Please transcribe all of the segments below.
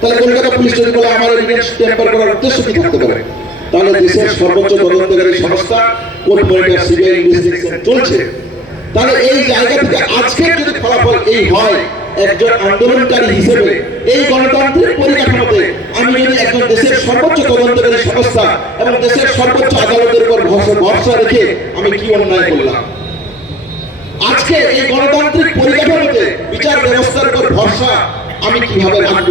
তাহলে কলকাতা পুলিশ যদি বলে আমার এভিডেন্স টেম্পার করার উদ্দেশ্য কি থাকতে পারে? তাহলে দেশের সর্বোচ্চ তদন্তকারী সংস্থা, কোর্ট মনিটর, সিবিআই ইনভেস্টিগেশন চলছে। তাহলে এই জায়গা থেকে আজকের যদি ফলাফল এই হয়, একজন আন্দোলনকারী হিসেবে এই গণতান্ত্রিক পরিকাঠামোতে আমি যদি একজন দেশের সর্বোচ্চ তদন্তকারী সংস্থা এবং দেশের সর্বোচ্চ আদালতের উপর ভরসা রেখে আমি কি অন্যায় করলাম? আজকে এই গণতান্ত্রিক পরিকাঠামোতে বিচার ব্যবস্থার উপর ভরসা আমি কীভাবে রাখব?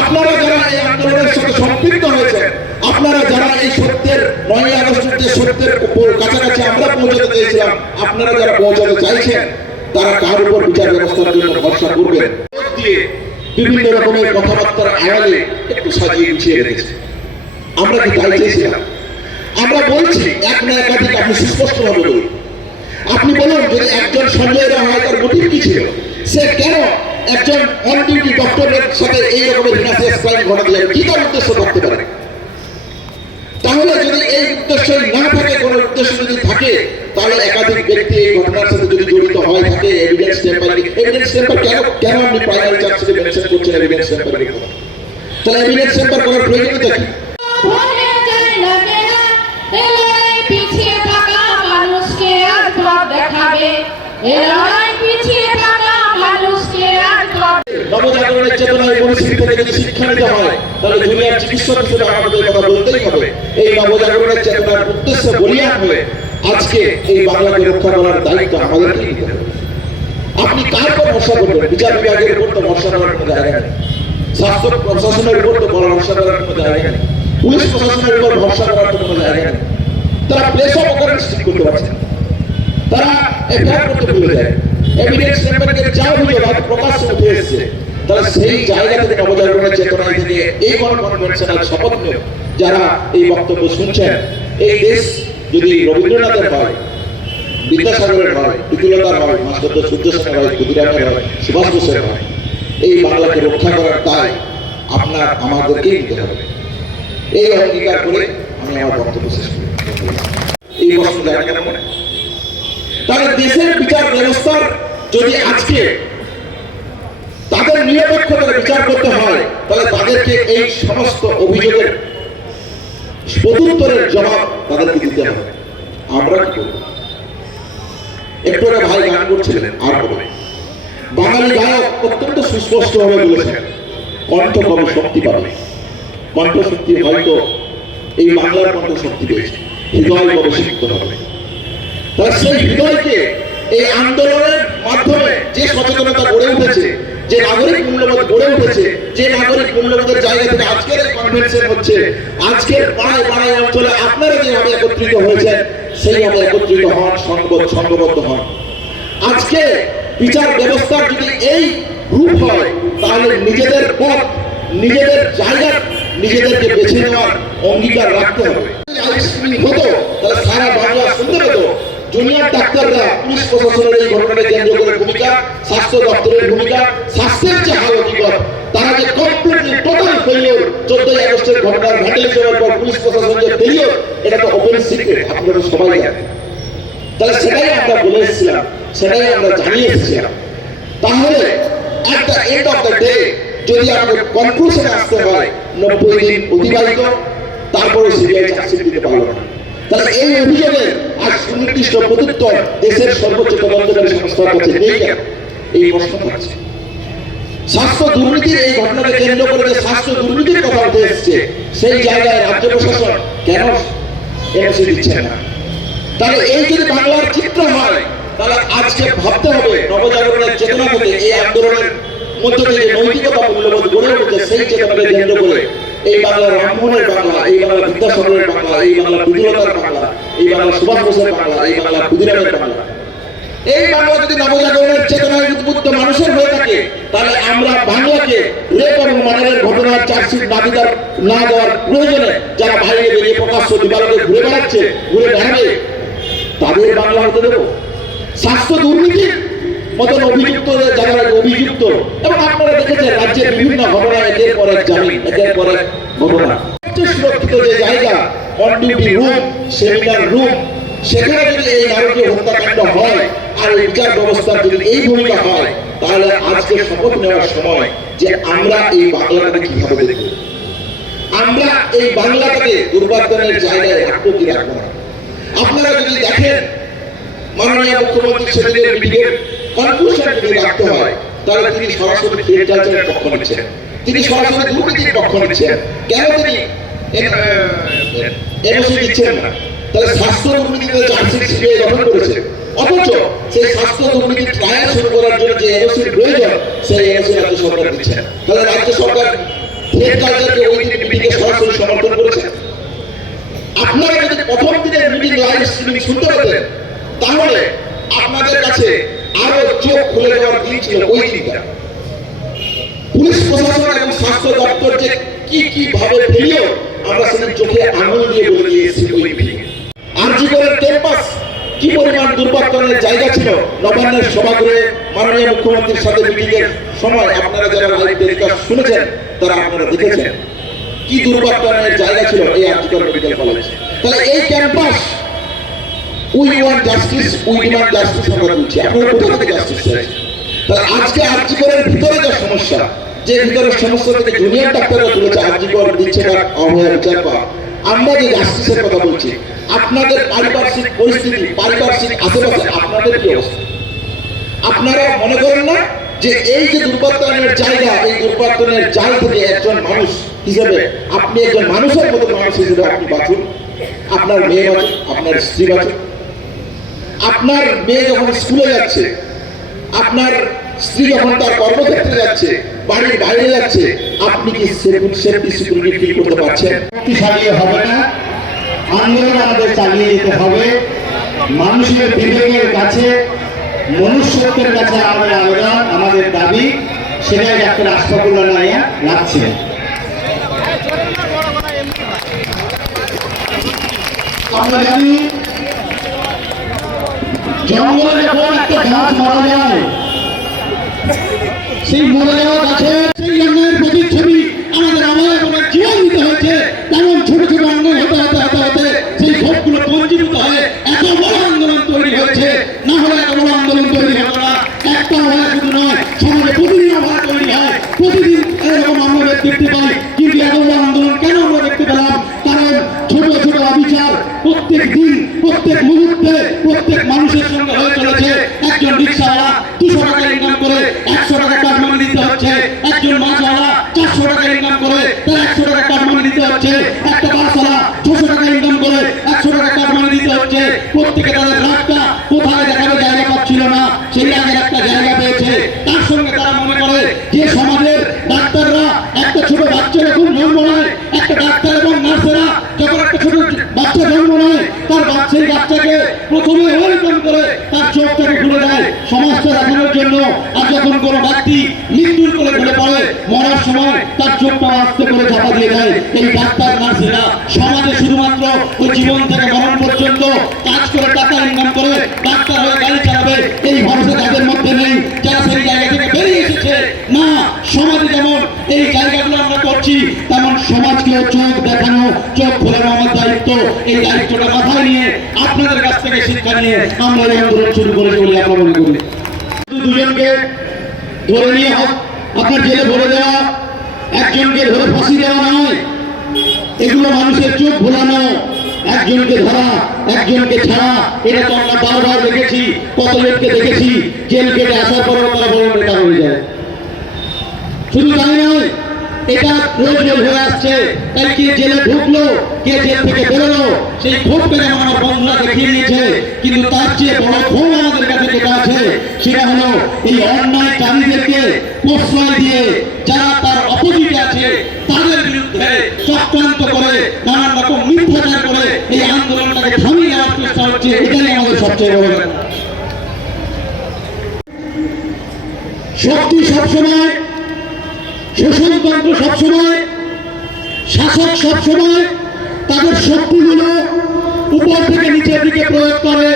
আপনারা যারা এই আন্দোলনের সাথে সম্পৃক্ত হয়েছে আপনারা যারা এই সত্যের নয় আগস্টের যে সত্যের কাছাকাছি আমরা পৌঁছাতে চেয়েছিলাম, আপনারা যারা পৌঁছাতে চাইছেন, তারা কার উপর বিচার ব্যবস্থার জন্য ভরসা করবেন? বিভিন্ন রকমের কথাবার্তার আড়ালে একটু সাজিয়ে গুছিয়ে রেখেছে। আমরা কি তাই চেয়েছিলাম? আমরা বলছি, এক না একাধিক আপনি সুস্পষ্টভাবে বলুন। আপনি বলুন, যদি একজন সঞ্জয় রায় হয়, তার মোটিভ কি ছিল? সে কেন একজন অন ডিউটি ডক্টরের সাথে এই রকমের হিনাসিয়াস ক্রাইম ঘটাতে যাবে কি তার উদ্দেশ্য থাকতে পারে? তাহলে যদি এই উদ্দেশ্য না থাকে, কোনো উদ্দেশ্য যদি থাকে, তাহলে একাধিক ব্যক্তি এই ঘটনার সাথে যদি জড়িত হয়, থাকে এভিডেন্স টেম্পার এভিডেন্স টেম্পার কেন কেন আপনি প্রাইমারি চার্জশিটে মেনশন করছেন এভিডেন্স টেম্পার তাহলে এভিডেন্স টেম্পার করার প্রয়োজনীয়তা কি? পিছিয়ে থাকা মানুষকে পথ দেখাবে। এ পিছিয়ে নবজাগরণের চেতনায় পরিস্থিতি থেকে যদি শিক্ষা নিতে হয়, তাহলে জুনিয়র চিকিৎসক হিসেবে আমাদের কথা বলতেই হবে। এই নবজাগরণের চেতনার উদ্দেশ্যে বলিয়ান হয়ে আজকে এই বাংলাকে রক্ষা করার দায়িত্ব আমাদেরকে নিতে হবে। আপনি কার উপর করবেন? বিচার বিভাগের উপর তো ভরসা করার কোনো জায়গা নেই। স্বাস্থ্য প্রশাসনের উপর তো ভরসা করার কোনো জায়গা নেই। পুলিশ প্রশাসনের উপর ভরসা করার কোনো জায়গা নেই। তারা প্লেস অফ অকারেন্স ঠিক করতে পারছে। তারা এফআইআর করতে ভুলে যায়। এভিডেন্স টেম্পারকে যা অভিযোগ প্রকাশ্যে উঠে এসেছে। তাহলে সেই জায়গা থেকে নবজাগরণের চেতনায় থেকে এই গণকনভেনশনাল শপথ নিয়ে। যারা এই বক্তব্য শুনছেন এই দেশ যদি রবীন্দ্রনাথের হয় বিদ্যাসাগরের হয় প্রীতিলতার হয় মাস্টার সূর্য সেনের হয় ক্ষুদিরামের হয় সুভাষ বোসের হয়। এই বাংলাকে রক্ষা করার দায় আপনার আমাদেরকেই নিতে হবে। এই অঙ্গীকার করে আমি আমার বক্তব্য শেষ করি। এই প্রশ্ন জানা কেন মনে? তাহলে দেশের বিচার ব্যবস্থার যদি আজকে তাদের নিরপেক্ষতার বিচার করতে হয়, তাহলে তাদেরকে এই সমস্ত অভিযোগের প্রত্যুত্তরের জবাব তাদেরকে দিতে হবে। আমরা কি করব? একটু ভাই গান করছিলেন, আর হবে বাঙালি গায়ক অত্যন্ত সুস্পষ্টভাবে বলেছেন কণ্ঠ কবে শক্তি পাবে। কণ্ঠ শক্তি হয়তো এই বাংলার কণ্ঠ শক্তি পেয়েছে। হৃদয় কবে সিদ্ধ হবে। এই আন্দোলনের মাধ্যমে যে সচেতনতা গড়ে উঠেছে, যে নাগরিক মূল্যবোধ গড়ে উঠেছে, যে নাগরিক মূল্যবোধের জায়গা থেকে আজকের হচ্ছে, আজকের পাড়ায় পাড়ায় অঞ্চলে আপনারা যেভাবে একত্রিত হয়েছেন, সেইভাবে একত্রিত হন সংবদ্ধ সংঘবদ্ধ হন। আজকে বিচার ব্যবস্থার যদি এই রূপ হয়, তাহলে নিজেদের পথ, নিজেদের জায়গা, নিজেদেরকে বেছে নেওয়ার অঙ্গীকার রাখতে হবে। হতো, তাহলে সারা বাংলা শুনতে পেত জুনিয়র ডাক্তাররা পুলিশ প্রশাসনের এই ঘটনাকে কেন্দ্র করে ভূমিকা স্বাস্থ্য দপ্তরের ভূমিকা স্বাস্থ্যের যে হালতিকর তারা যে কমপ্লিটলি টোটাল ফেলিওর চোদ্দই আগস্টের ঘটনার ভ্যান্ডিলেশনের পর পুলিশ প্রশাসন যে ফেলিওর এটা তো ওপেন সিক্রেট আপনারা সবাই জানেন। তাহলে সেটাই আমরা বলে এসেছিলাম সেটাই আমরা জানিয়ে এসেছিলাম। তাহলে at the end of the day যদি আমাদের কনক্লুশনে আসতে হয় নব্বই দিন অতিবাহিত তারপরে সিবিআই চার্জশিট দিতে পারল না। তাহলে এই অভিযোগের আজ সুনির্দিষ্ট প্রত্যুত্তর দেশের সর্বোচ্চ তদন্তকারী সংস্থার কাছে নেই কেন এই প্রশ্ন থাকছে। স্বাস্থ্য দুর্নীতির এই ঘটনাকে কেন্দ্র করে যে স্বাস্থ্য দুর্নীতির কথা উঠে এসছে সেই জায়গায় রাজ্য প্রশাসন কেন এনওসি দিচ্ছে না? তাহলে এই যদি বাংলার চিত্র হয় তাহলে আজকে ভাবতে হবে নবজাগরণের চেতনা থেকে এই আন্দোলনের মধ্যে যে নৈতিকতা মূল্যবোধ গড়ে উঠেছে সেই চেতনাকে কেন্দ্র করে এই বাংলা রামমোহনের বাংলা এই বাংলা বিদ্যাসাগরের বাংলা এই বাংলা বিদুলতার বাংলা এই বাংলা সুভাষ বোসের বাংলা, এই বাংলা ক্ষুদিরামের বাংলা। এই বাংলা যদি নবজাগরণের চেতনায় উদ্বুদ্ধ মানুষের হয়ে থাকে, তাহলে আমরা বাংলাকে রেপ এবং মার্ডারের ঘটনার চার্জশিট না দিদার না দেওয়ার প্রয়োজনে যারা বাইরে বেরিয়ে প্রকাশ্য দিবালকে ঘুরে বেড়াচ্ছে, ঘুরে বেড়াবে, তাদের বাংলা হতে দেব। স্বাস্থ্য দুর্নীতি মতন অভিযুক্ত, যারা অভিযুক্ত, এবং আপনারা দেখেছেন রাজ্যের বিভিন্ন ঘটনা, একের পর এক জামিন, একের পর এক ঘটনা। সুরক্ষিত যে জায়গা অন রুম সেমিনার রুম সেখানে যদি এই নারকীয় হত্যাকাণ্ড হয় আর এই বিচার ব্যবস্থার যদি এই ভূমিকা হয় তাহলে আজকে শপথ নেওয়ার সময় যে আমরা এই বাংলাটাকে কীভাবে দেখব? আমরা এই বাংলাটাকে দুর্বাতনের জায়গায় রাখব কি রাখব না। আপনারা যদি দেখেন মাননীয় মুখ্যমন্ত্রী সেদিনের মিটিংয়ের কনক্লুশন যদি রাখতে হয় তাহলে তিনি সরাসরি ফের কালচারের পক্ষ নিচ্ছেন। তিনি সরাসরি দুর্নীতির পক্ষ নিচ্ছেন। কেন তিনি? এনওসি দিচ্ছেন না। তাহলে স্বাস্থ্য দুর্নীতিতে চার্জশিট সিবিআই গঠন করেছে। অথচ সেই স্বাস্থ্য দুর্নীতি ট্রায়াল শুরু করার জন্য যে এনওসির প্রয়োজন সেই এনওসি রাজ্য সরকার দিচ্ছে। তাহলে রাজ্য সরকার ফের কালচারকে ওই দিন মিটিংয়ে সরাসরি সমর্থন করেছে। আপনারা যদি প্রথম দিনের মিটিং লাইভ স্ট্রিমিং শুনতে পেতেন তাহলে আপনাদের কাছে আরও চোখ খুলে দেওয়ার দিন ছিল ওই দিনটা। পুলিশ প্রশাসন এবং স্বাস্থ্য দপ্তর যে কি কি ভাবে ফেলিও আমরা সেদিন চোখে আঙুল দিয়ে বলে দিয়েছি ওই আরজিকরের ক্যাম্পাস কি পরিমাণ দুর্বাতনের জায়গা ছিল? নবান্নের সভাগৃহে মাননীয় মুখ্যমন্ত্রীর সাথে মিটিং সময় আপনারা যারা লাইভ টেলিকাস্ট শুনেছেন, তারা আপনারা দেখেছেন। কি দুর্বাতনের জায়গা ছিল এই আর্জিকর মেডিকেল কলেজ? তাহলে এই campus, we want justice, we demand justice আমরা বলছি আপনারা কোথা থেকে জাস্টিস চাইছেন তাহলে আজকে আর্জিকরের ভিতরে যে সমস্যা যে সমস্যা কথা বলছি, আপনাদের পারিপার্শ্বিক আপনাদের আপনারা মনে করেন না যে এই যে এই একজন মানুষ হিসেবে আপনি একজন মানুষের মানুষ হিসেবে আপনি বাঁচুন? আপনার আপনার স্ত্রী আপনার মেয়ে যখন স্কুলে যাচ্ছে, আপনার স্ত্রী যখন তার কর্মক্ষেত্রে যাচ্ছে বাড়ির বাইরে যাচ্ছে, আপনি কি সেফটি সিকিউরিটি করতে পারছেন? শক্তিশালী হবে না, আন্দোলন আমাদের চালিয়ে যেতে হবে। মানুষের বিবেকের কাছে, মনুষ্যত্বের কাছে আমাদের আবেদন, আমাদের দাবি, সেটাই ডাক্তার আশফাকুল্লাহ নাইয়া রাখছে আমরা জানি, জঙ্গলে যখন একটা গাছ মারা যায় সেই মরে যাওয়া সেই অন্যায়ের প্রতিচ্ছবি আমাদের আমাদের আমাদের জীবন দিতে হয়েছে তেমন ছোট ছোট অঙ্গন হতে হতে হতে হতে সেই ক্ষোভগুলো পঞ্জীভূত হয়ে এত বড় আন্দোলন তৈরি হয়েছে না হলে এত বড় আন্দোলন তৈরি হতো না একটা অভয় শুধু নয় সমাজে প্রতিদিন অভয় তৈরি হয় প্রতিদিন এরকম আমরা দেখতে পাই কিন্তু এত বড় আন্দোলন কেন আমরা দেখতে পেলাম কারণ ছোট ছোট অবিচার প্রত্যেক দিন প্রত্যেক মুহূর্তে প্রত্যেক মানুষের সঙ্গে হয়ে চলেছে একজন রিক্সাওয়ালা দুশো টাকা ইনকাম করে একশো টাকা কাটমানি দিতে হচ্ছে একজন মাছওয়ালা চারশো টাকা ইনকাম করে তার একশো টাকা কাটমানি দিতে হচ্ছে একটা বাসওয়ালা ছশো টাকা ইনকাম করে একশো টাকা কাটমানি দিতে হচ্ছে প্রত্যেকে তাদের রাতটা কোথায় দেখাবে জায়গা পাচ্ছিল না সেই আগের একটা জায়গা পেয়েছে তার সঙ্গে তারা মনে করে যে সমাজের ডাক্তাররা একটা ছোট বাচ্চা যখন জন্ম নেয় একটা ডাক্তার এবং নার্সেরা যখন একটা ছোট বাচ্চা জন্ম নেয় তার বাচ্চার বাচ্চাকে প্রথমে ওয়েলকাম করে তার চোখটাকে খুলে দেয় সমাজটা দেখানোর জন্য আর যখন কোনো ব্যক্তি মৃত্যুর করে ঢলে পড়ে মরার সময় তার চোখটা আস্তে করে চাপা দিয়ে দেয় এই ডাক্তার নার্সেরা সমাজে শুধুমাত্র ওই জীবন থেকে মরণ পর্যন্ত কাজ করে টাকা ইনকাম করে ডাক্তার হয়ে গাড়ি চালাবে। এই ভরসা তাদের মধ্যে নেই। যারা সেই জায়গা থেকে বেরিয়ে এসেছে না সমাজে যেমন এই জায়গাগুলো আমরা করছি তেমন সমাজকেও চোখ চোখ খোলানো আমার দায়িত্ব, এই দায়িত্বটা মাথায় নিয়ে আপনাদের একজনকে ধরে ফাঁসি দেওয়া নয়। এগুলো মানুষের চোখ ভোলানো, একজনকে ধরা, একজনকে ছাড়া, এটা তো আমরা বারবার দেখেছি, কত লোককে দেখেছি, জেল কেটে আসার পরেও তারা বড় নেতা হয়ে যায়। শুধু তাই নয় এটা রোজ হয়ে আসছে। তাই জেলে ঢুকলো, কে জেল থেকে বেরোলো, সেই যেমন আমার বন্ধুরা দেখিয়ে দিয়েছে। কিন্তু তার চেয়ে বড় ক্ষোভ আমাদের কাছে যেটা আছে, সেটা হলো এই প্রশ্রয় দিয়ে যারা তার অপোজিটে আছে, তাদের বিরুদ্ধে চক্রান্ত করে, নানান রকম মিথ্যাচার করে এই আন্দোলনটাকে থামিয়ে দেওয়ার চেষ্টা হচ্ছে, এটাই আমাদের সবচেয়ে বড় শক্তি সবসময় শোষণতন্ত্র সবসময়, শাসক সবসময় তাদের শক্তিগুলো উপর থেকে নিচের দিকে প্রয়োগ করে।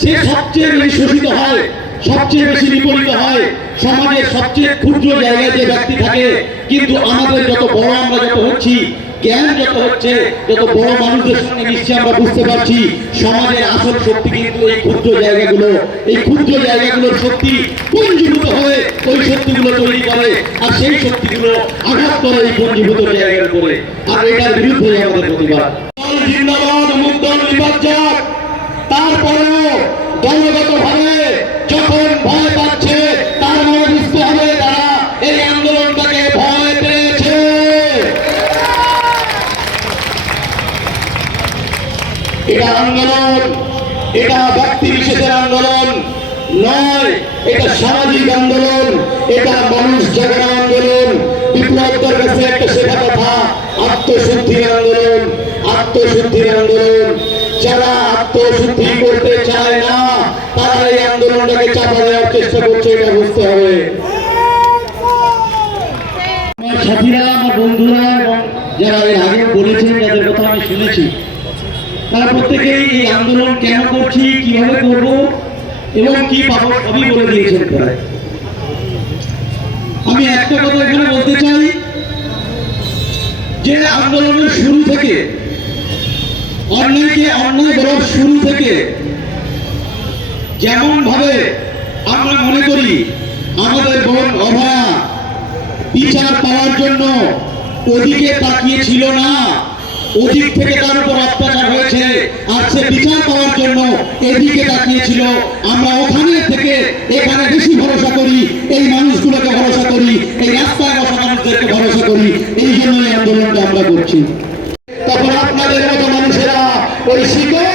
সে সবচেয়ে বেশি শোষিত হয়, সবচেয়ে বেশি বিপরীত হয়। সমাজের সবচেয়ে ক্ষুদ্র জায়গায় যে ব্যক্তি থাকে, কিন্তু আমাদের যত বড় আমরা যত হচ্ছি জ্ঞান যত হচ্ছে যত বড় মানুষদের সঙ্গে মিশছে আমরা বুঝতে পারছি সমাজের আসল শক্তি কিন্তু এই ক্ষুদ্র জায়গাগুলো। এই ক্ষুদ্র জায়গাগুলোর শক্তি পুঞ্জীভূত হয়ে ওই শক্তিগুলো তৈরি করে আর সেই শক্তিগুলো আঘাত করে এই পুঞ্জীভূত জায়গার উপরে। আর এটার বিরুদ্ধে আমাদের প্রতিবাদ। জিন্দাবাদ মুদ্দল তারপরেও দলগত ভাবে আন্দোলন। এটা ব্যক্তি বিশেষের আন্দোলন, নয়, এটা সামাজিক আন্দোলন, এটা মানুষ জাগরণ আন্দোলন। বিপ্লবদের কাছে একটা শেখা কথা, আত্মশুদ্ধির আন্দোলন আত্মশুদ্ধির আন্দোলন। যারা আত্মশুদ্ধি করতে চায় না, তারা এই আন্দোলনটাকে চাপা দেওয়ার চেষ্টা করছে, এটা বুঝতে হবে। সাথীরা, আমার বন্ধুরা, এবং যারা এর আগে বলেছেন যাদের কথা আমি শুনেছি। তারা প্রত্যেকেই এই আন্দোলন কেন করছি, কীভাবে করব এবং কি পাবো সবই বলে দিয়েছেন আমি একটা কথা এখানে বলতে চাই, যে আন্দোলনের শুরু থেকে, অন্যায়কে অন্যায় বলার শুরু থেকে যেমন ভাবে আমরা মনে করি আমাদের বোন অভয়া বিচার পাওয়ার জন্য ওদিকে তাকিয়ে ছিল না ওদিক থেকে তার উপর অত্যাচার হয়েছে আর সে বিচার পাওয়ার জন্য এদিকে তাকিয়েছিল। আমরা ওখানে থেকে এখানে বেশি ভরসা করি, এই মানুষগুলোকে ভরসা করি, এই রাস্তায় বসা মানুষদেরকে ভরসা করি, এই জন্য এই আন্দোলনটা আমরা করছি। তখন আপনাদের মতো মানুষেরা ওই শিকল